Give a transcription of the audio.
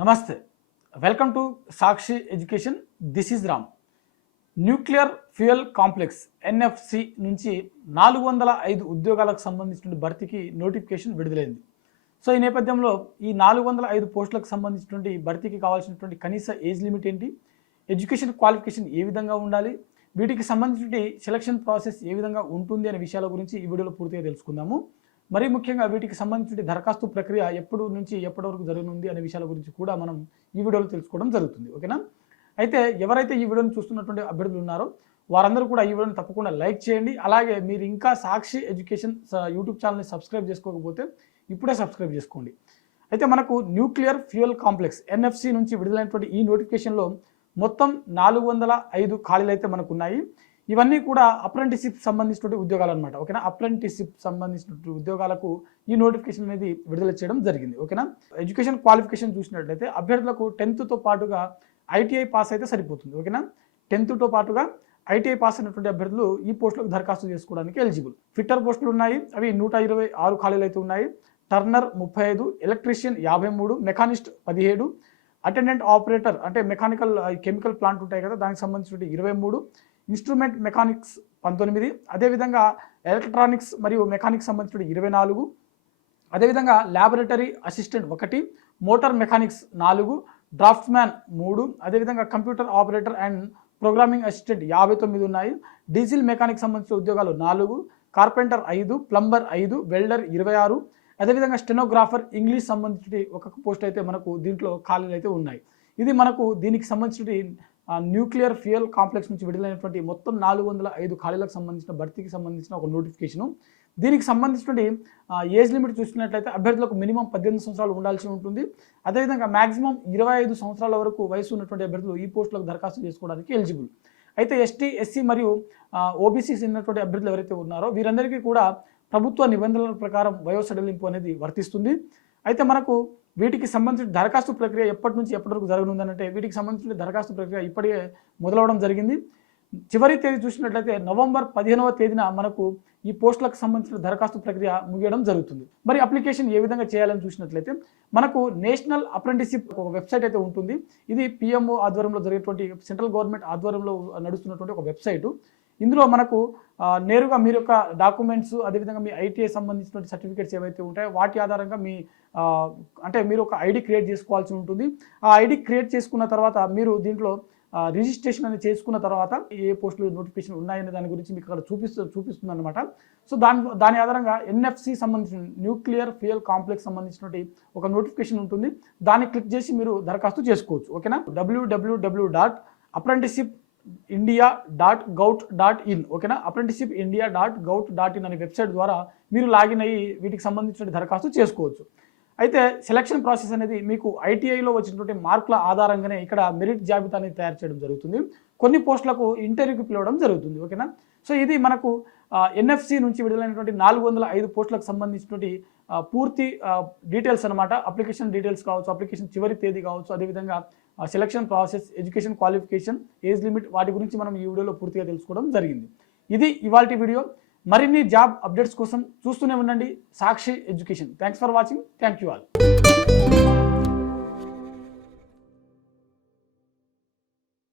నమస్తే, welcome to Sakshi education. This is Ram. Nuclear fuel complex NFC నుంచి 405 ఉద్యోగాలకు సంబంధించిన భర్తీకి నోటిఫికేషన్ విడుదలైంది. సో ఈ నేపథ్యంలో ఈ 405 పోస్టులకు సంబంధించినటువంటి భర్తీకి కావాల్సినటువంటి కనీస ఏజ్ లిమిట్ ఏంటి, ఎడ్యుకేషన్ క్వాలిఫికేషన్ ఏ విధంగా ఉండాలి, వీటికి సంబంధించిన సెలక్షన్ ప్రాసెస్ ఏ విధంగా ఉంటుంది అనే విషయాల గురించి ఈ వీడియోలో పూర్తిగా తెలుసుకుందాము. మరీ ముఖ్యంగా వీటికి సంబంధించిన దరఖాస్తు ప్రక్రియ ఎప్పుడు నుంచి ఎప్పటి వరకు జరగనుంది అనే విషయాల గురించి కూడా మనం ఈ వీడియోలో తెలుసుకోవడం జరుగుతుంది. ఓకేనా? అయితే ఎవరైతే ఈ వీడియోని చూస్తున్నటువంటి అభ్యర్థులు ఉన్నారో వారందరూ కూడా ఈ వీడియోని తప్పకుండా లైక్ చేయండి. అలాగే మీరు ఇంకా సాక్షి ఎడ్యుకేషన్ యూట్యూబ్ ఛానల్ని సబ్స్క్రైబ్ చేసుకోకపోతే ఇప్పుడే సబ్స్క్రైబ్ చేసుకోండి. అయితే మనకు న్యూక్లియర్ ఫ్యూయల్ కాంప్లెక్స్ ఎన్ఎఫ్సి నుంచి విడుదలైనటువంటి ఈ నోటిఫికేషన్లో మొత్తం 405 ఖాళీలు అయితే మనకు ఉన్నాయి. ఇవన్నీ కూడా అప్రెంటిస్షిప్ సంబంధించినటువంటి ఉద్యోగాలు అనమాట. ఓకేనా? అప్రెంటిస్షిప్ సంబంధించినటువంటి ఉద్యోగాలకు ఈ నోటిఫికేషన్ అనేది విడుదల చేయడం జరిగింది. ఓకేనా? ఎడ్యుకేషన్ క్వాలిఫికేషన్ చూసినట్లయితే అభ్యర్థులకు 10th పాటుగా ఐటీఐ పాస్ అయితే సరిపోతుంది. ఓకేనా? 10th పాటుగా ఐటీఐ పాస్ అయినటువంటి అభ్యర్థులు ఈ పోస్టులకు దరఖాస్తు చేసుకోవడానికి ఎలిజిబుల్. ఫిట్టర్ పోస్టులు ఉన్నాయి, అవి 126 ఖాళీలు అయితే ఉన్నాయి. Turner 35, electrician 53, machinist 17, attendant operator అంటే మెకానికల్ కెమికల్ ప్లాంట్ ఉంటాయి కదా, దానికి సంబంధించిన 23, ఇన్స్ట్రుమెంట్ మెకానిక్స్ 19, అదేవిధంగా ఎలక్ట్రానిక్స్ మరియు మెకానిక్స్ సంబంధించిన 24, అదేవిధంగా laboratory assistant 1, motor mechanics 4, draughtsman 3, అదేవిధంగా computer operator and programming assistant 59 ఉన్నాయి. డీజిల్ మెకానిక్ సంబంధించిన ఉద్యోగాలు 4, కార్పెంటర్ 5, ప్లంబర్ 5, వెల్డర్ 26, అదేవిధంగా స్టెనోగ్రాఫర్ ఇంగ్లీష్ సంబంధించి ఒక్కొక్క పోస్ట్ అయితే మనకు దీంట్లో ఖాళీలు అయితే ఉన్నాయి. ఇది మనకు దీనికి సంబంధించిన న్యూక్లియర్ ఫ్యూయల్ కాంప్లెక్స్ నుంచి విడుదలైనటువంటి మొత్తం 405 ఖాళీలకు సంబంధించిన భర్తీకి సంబంధించిన ఒక నోటిఫికేషను. దీనికి సంబంధించినటువంటి ఏజ్ లిమిట్ చూసినట్లయితే అభ్యర్థులకు మినిమం 18 సంవత్సరాలు ఉండాల్సి ఉంటుంది. అదేవిధంగా మ్యాక్సిమం 25 సంవత్సరాల వరకు వయసు ఉన్నటువంటి అభ్యర్థులు ఈ పోస్టులకు దరఖాస్తు చేసుకోవడానికి ఎలిజిబుల్. అయితే ఎస్టీ, ఎస్సీ మరియు ఓబీసీ ఉన్నటువంటి అభ్యర్థులు ఎవరైతే ఉన్నారో వీరందరికీ కూడా ప్రభుత్వ నిబంధనల ప్రకారం వయో సడలింపు అనేది వర్తిస్తుంది. అయితే మనకు వీటికి సంబంధించిన దరఖాస్తు ప్రక్రియ ఎప్పటి నుంచి ఎప్పటి వరకు జరగనుందనంటే వీటికి సంబంధించిన దరఖాస్తు ప్రక్రియ ఇప్పటికే మొదలవడం జరిగింది. చివరి తేదీ చూసినట్లయితే నవంబర్ 15వ తేదీన మనకు ఈ పోస్టులకు సంబంధించిన దరఖాస్తు ప్రక్రియ ముగియడం జరుగుతుంది. మరి అప్లికేషన్ ఏ విధంగా చేయాలని చూసినట్లయితే మనకు నేషనల్ అప్రెంటిస్షిప్ ఒక వెబ్సైట్ అయితే ఉంటుంది. ఇది పిఎంఓ ఆధ్వర్యంలో జరిగేటువంటి సెంట్రల్ గవర్నమెంట్ ఆధ్వర్యంలో నడుస్తున్నటువంటి ఒక వెబ్సైటు. ఇందులో మనకు నేరుగా మీరు యొక్క డాక్యుమెంట్స్, అదేవిధంగా మీ ఐటీఐ సంబంధించిన సర్టిఫికేట్స్ ఏవైతే ఉంటాయో వాటి ఆధారంగా మీ అంటే మీరు ఒక ఐడి క్రియేట్ చేసుకోవాల్సి ఉంటుంది. ఆ ఐడి క్రియేట్ చేసుకున్న తర్వాత మీరు దీంట్లో రిజిస్ట్రేషన్ అనేది చేసుకున్న తర్వాత ఏ పోస్టులు నోటిఫికేషన్ ఉన్నాయనే దాని గురించి మీకు అక్కడ చూపిస్తుంది అనమాట. సో దాని ఆధారంగా ఎన్ఎఫ్సి సంబంధించిన న్యూక్లియర్ ఫ్యూయల్ కాంప్లెక్స్ సంబంధించినటువంటి ఒక నోటిఫికేషన్ ఉంటుంది. దాన్ని క్లిక్ చేసి మీరు దరఖాస్తు చేసుకోవచ్చు. ఓకేనా? www.apprenticeshipindia.gov.in ఓకేనా? apprenticeshipindia.gov.in అనే వెబ్సైట్ ద్వారా మీరు లాగిన్ అయ్యి వీటికి సంబంధించిన దరఖాస్తు చేసుకోవచ్చు. అయితే సెలక్షన్ ప్రాసెస్ అనేది మీకు ఐటీఐలో వచ్చినటువంటి మార్కుల ఆధారంగానే ఇక్కడ మెరిట్ జాబితా అనేది తయారు చేయడం జరుగుతుంది. కొన్ని పోస్టులకు ఇంటర్వ్యూకి పిలవడం జరుగుతుంది. ఓకేనా? సో ఇది మనకు ఎన్ఎఫ్సి నుంచి విడుదలైనటువంటి 405 పోస్టులకు సంబంధించినటువంటి పూర్తి డీటెయిల్స్ అనమాట. అప్లికేషన్ డీటెయిల్స్ కావచ్చు, అప్లికేషన్ చివరి తేదీ కావచ్చు, అదేవిధంగా selection process, education qualification, age limit, వాటి గురించి మనం ఈ వీడియోలో పూర్తిగా తెలుసుకోవడం జరిగింది. ఇది ఇవాల్టి వీడియో. మరిన్ని జాబ్ అప్డేట్స్ కోసం చూస్తూనే ఉండండి Sakshi education. Thanks for watching. Thank you all.